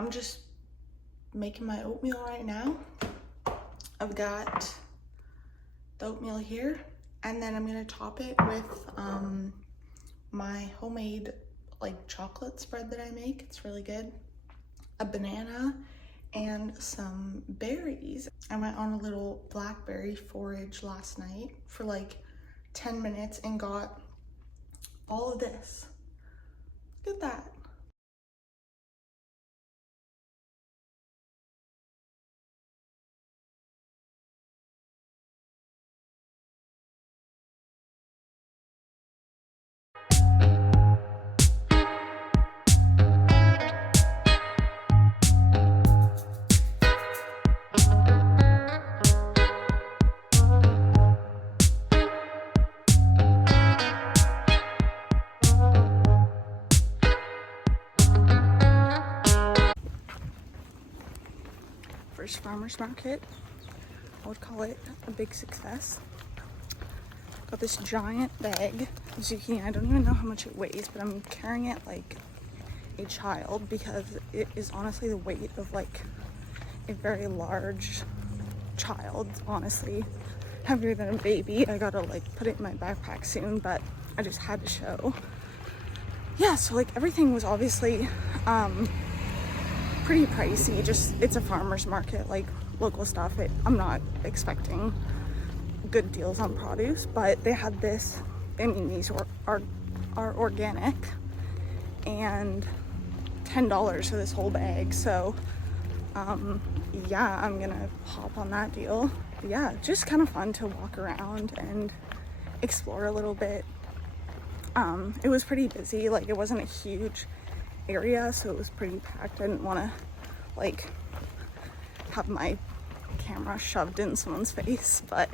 I'm just making my oatmeal right now. I've got the oatmeal here, and then I'm gonna top it with my homemade like chocolate spread that I make. It's really good. A banana and some berries. I went on a little blackberry forage last night for like 10 minutes and got all of this. Look at that. First farmer's market. I would call it a big success. Got this giant bag of zucchini. I don't even know how much it weighs, but I'm carrying it like a child because it is honestly the weight of like a very large child. Honestly, heavier than a baby. I gotta like put it in my backpack soon, but I just had to show. Yeah, so like everything was obviously pretty pricey. Just, it's a farmer's market, like local stuff. I'm not expecting good deals on produce, but they had this, I mean, these are organic, and $10 for this whole bag. So yeah, I'm gonna hop on that deal. Yeah, just kind of fun to walk around and explore a little bit. It was pretty busy, like it wasn't a huge area, so it was pretty packed. I didn't want to like have my camera shoved in someone's face, but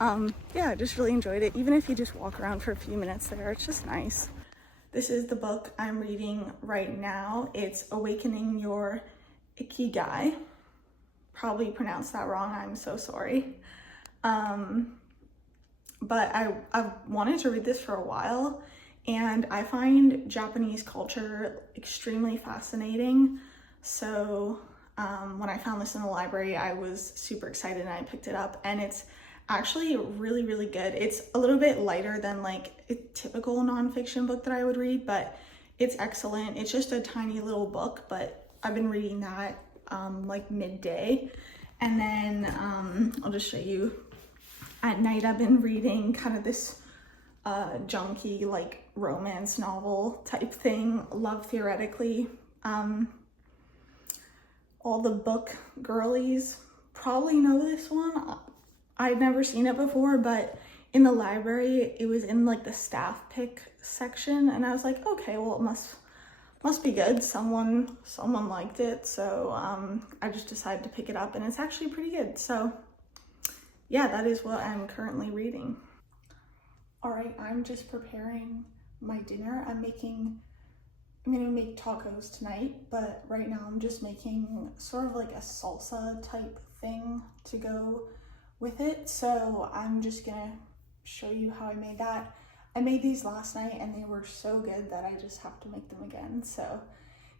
yeah, I just really enjoyed it. Even if you just walk around for a few minutes there, it's just nice. This is the book I'm reading right now. It's Awakening Your Ikigai. Probably pronounced that wrong, I'm so sorry. But I've wanted to read this for a while, and I find Japanese culture extremely fascinating. So when I found this in the library, I was super excited and I picked it up, and it's actually really, really good. It's a little bit lighter than like a typical nonfiction book that I would read, but it's excellent. It's just a tiny little book, but I've been reading that like midday. And then I'll just show you. At night, I've been reading kind of this junky like romance novel type thing, Love Theoretically. All the book girlies probably know this one. I'd never seen it before, but in the library, it was in like the staff pick section, and I was like, okay, well, it must be good. Someone liked it, so I just decided to pick it up, and it's actually pretty good. So yeah, that is what I'm currently reading. All right, I'm just preparing my dinner. I'm gonna make tacos tonight, but right now I'm just making sort of like a salsa type thing to go with it. So I'm just gonna show you how I made that. I made these last night and they were so good that I just have to make them again. So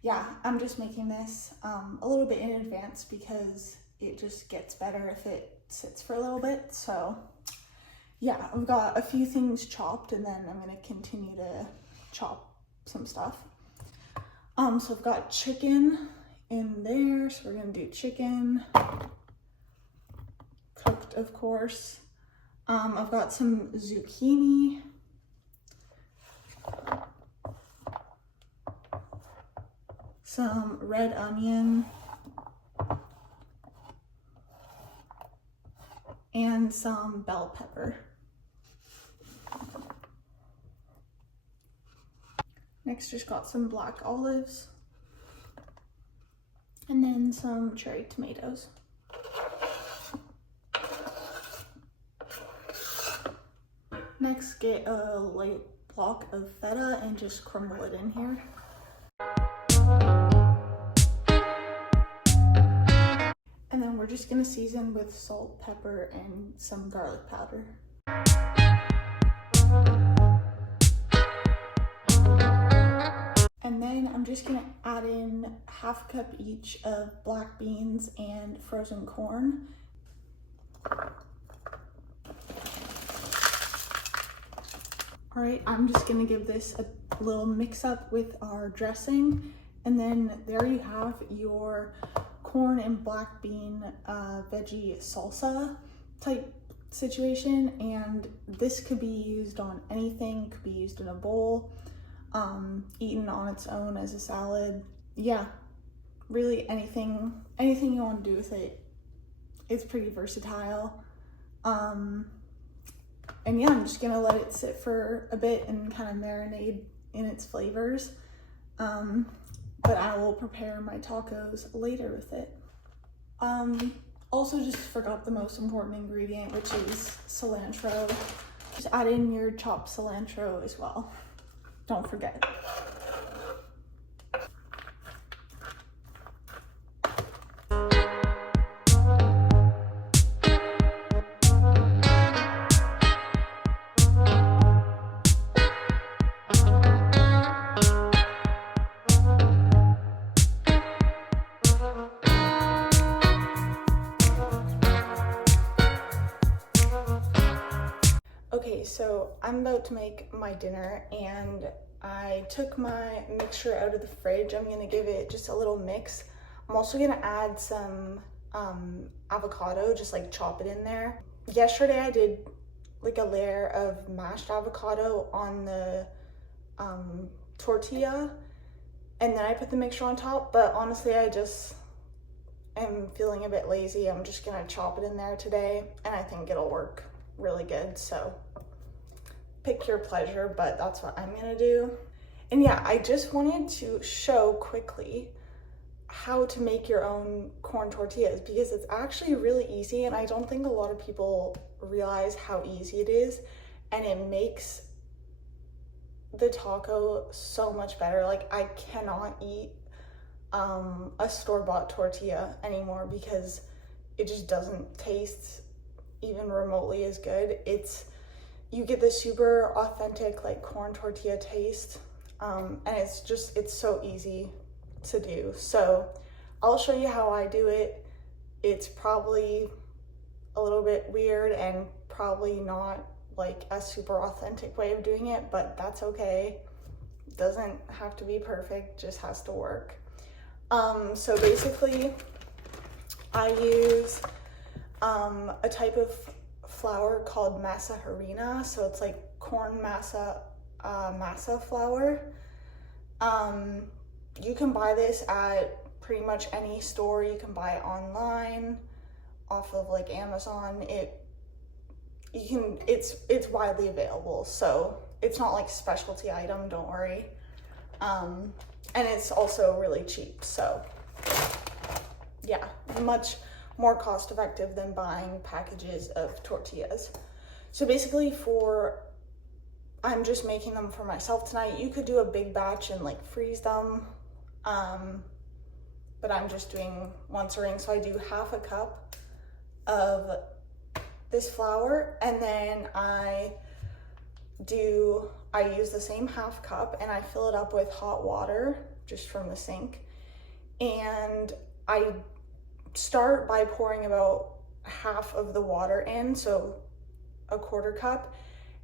yeah, I'm just making this a little bit in advance because it just gets better if it sits for a little bit. So yeah, I've got a few things chopped, and then I'm gonna continue to chop some stuff. So I've got chicken in there, so we're gonna do chicken, cooked of course. I've got some zucchini, some red onion, and some bell pepper. Next, just got some black olives, and then some cherry tomatoes. Next, get a light block of feta and just crumble it in here. And then we're just gonna season with salt, pepper, and some garlic powder. And then I'm just gonna add in half a cup each of black beans and frozen corn. All right, I'm just gonna give this a little mix up with our dressing, and then there you have your corn and black bean veggie salsa type situation. And this could be used on anything, could be used in a bowl, eaten on its own as a salad. Yeah, really anything you want to do with it. It's pretty versatile. And yeah, I'm just gonna let it sit for a bit and kind of marinate in its flavors. But I will prepare my tacos later with it. Also just forgot the most important ingredient, which is cilantro. Just add in your chopped cilantro as well. Don't forget. Okay, so I'm about to make my dinner, and I took my mixture out of the fridge. I'm gonna give it just a little mix. I'm also gonna add some avocado, just like chop it in there. Yesterday I did like a layer of mashed avocado on the tortilla, and then I put the mixture on top, but honestly I just am feeling a bit lazy. I'm just gonna chop it in there today, and I think it'll work really good. So pick your pleasure, but that's what I'm gonna do. And yeah, I just wanted to show quickly how to make your own corn tortillas, because it's actually really easy, and I don't think a lot of people realize how easy it is, and it makes the taco so much better. Like, I cannot eat a store-bought tortilla anymore because it just doesn't taste even remotely as good. You get the super authentic like corn tortilla taste, and it's so easy to do. So I'll show you how I do it. It's probably a little bit weird and probably not like a super authentic way of doing it, but that's okay. It doesn't have to be perfect, just has to work. So basically I use a type of flour called masa harina. So it's like corn masa flour. You can buy this at pretty much any store. You can buy it online off of like Amazon. It's widely available, so it's not like a specialty item, don't worry. And it's also really cheap, so yeah, much more cost effective than buying packages of tortillas. So basically I'm just making them for myself tonight. You could do a big batch and like freeze them, but I'm just doing one serving. So I do half a cup of this flour, and then I use the same half cup and I fill it up with hot water just from the sink, and I start by pouring about half of the water in, so a quarter cup,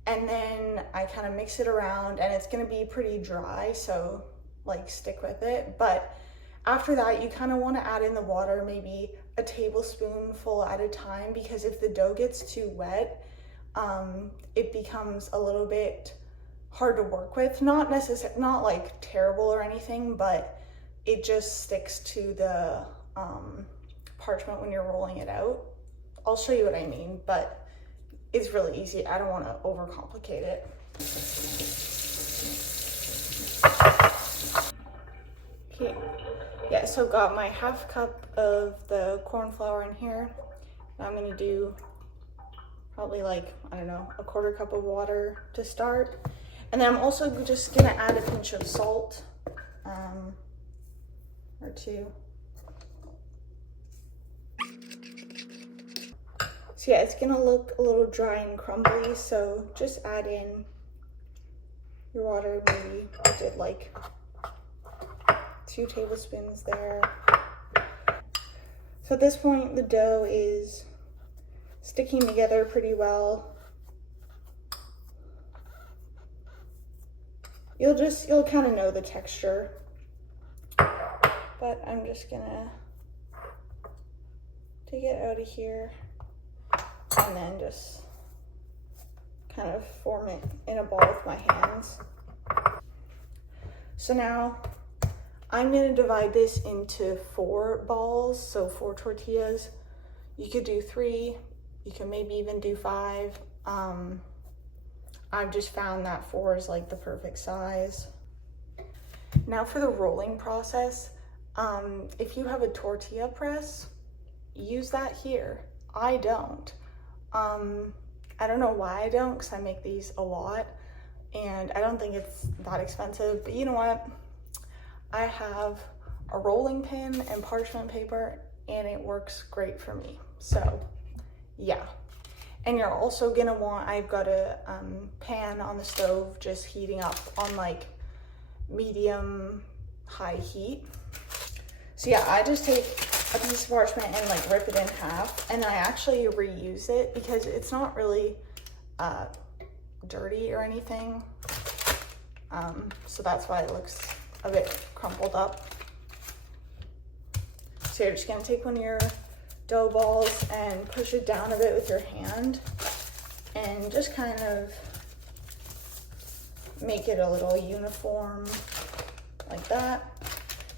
and then I kind of mix it around, and it's going to be pretty dry, so like stick with it. But after that, you kind of want to add in the water, maybe a tablespoonful at a time, because if the dough gets too wet, it becomes a little bit hard to work with. Not like terrible or anything, but it just sticks to the parchment when you're rolling it out. I'll show you what I mean, but it's really easy. I don't want to overcomplicate it. Okay, yeah, so got my half cup of the corn flour in here. Now I'm gonna do probably like, I don't know, a quarter cup of water to start. And then I'm also just gonna add a pinch of salt, or two. So yeah, it's gonna look a little dry and crumbly, so just add in your water. Maybe I did like 2 tablespoons there. So at this point, the dough is sticking together pretty well. You'll kind of know the texture, but I'm just gonna take it out of here and then just kind of form it in a ball with my hands. So now I'm gonna divide this into 4 balls, so 4 tortillas. You could do 3, you can maybe even do 5. I've just found that 4 is like the perfect size. Now for the rolling process, if you have a tortilla press, use that here. I don't. I don't know why I don't, because I make these a lot and I don't think it's that expensive, but you know what? I have a rolling pin and parchment paper and it works great for me. So yeah. And you're also gonna want, I've got a pan on the stove just heating up on like medium high heat. So yeah, I just take a piece of parchment and like rip it in half, and I actually reuse it because it's not really dirty or anything. So that's why it looks a bit crumpled up. So you're just gonna take one of your dough balls and push it down a bit with your hand and just kind of make it a little uniform like that.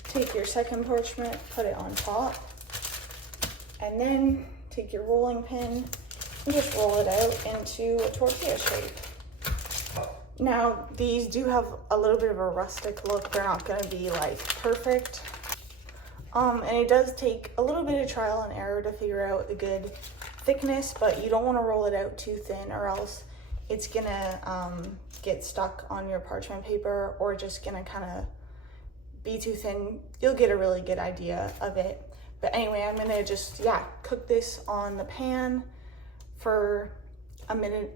Take your second parchment, put it on top, and then take your rolling pin and just roll it out into a tortilla shape. Now these do have a little bit of a rustic look. They're not going to be like perfect. And it does take a little bit of trial and error to figure out the good thickness, but you don't want to roll it out too thin or else it's gonna get stuck on your parchment paper or just gonna kind of be too thin. You'll get a really good idea of it. But anyway, I'm gonna just, cook this on the pan for a minute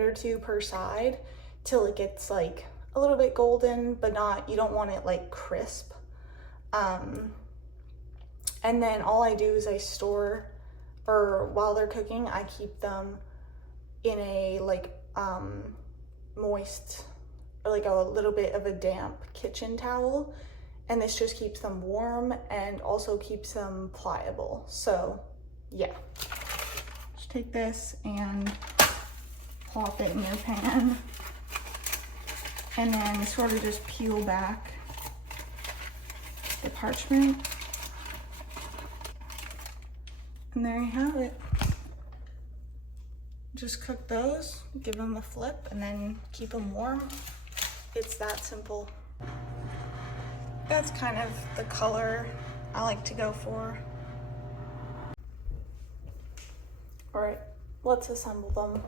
or 2 per side till it gets like a little bit golden, but not, you don't want it like crisp. And then all I do is I store, or while they're cooking, I keep them in a like moist, or like a little bit of a damp kitchen towel. And this just keeps them warm and also keeps them pliable. So yeah, just take this and plop it in your pan. And then sort of just peel back the parchment. And there you have it. Just cook those, give them a flip, and then keep them warm. It's that simple. That's kind of the color I like to go for. All right, let's assemble them.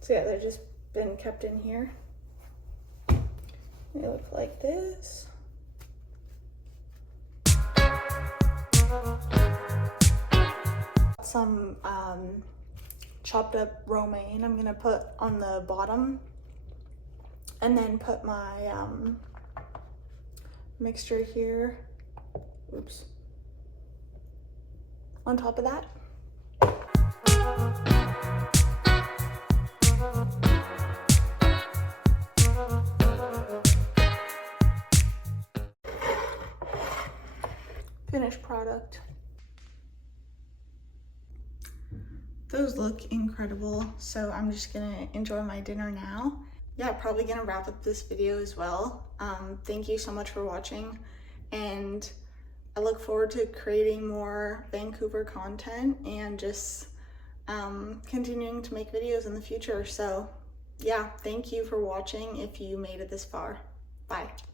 So yeah, they've just been kept in here. They look like this. Some chopped up romaine I'm gonna put on the bottom, and then put my mixture here, on top of that. Finished product. Those look incredible, so I'm just gonna enjoy my dinner now. Yeah, probably gonna wrap up this video as well. Thank you so much for watching, and I look forward to creating more Vancouver content and just continuing to make videos in the future. So yeah, thank you for watching if you made it this far. Bye.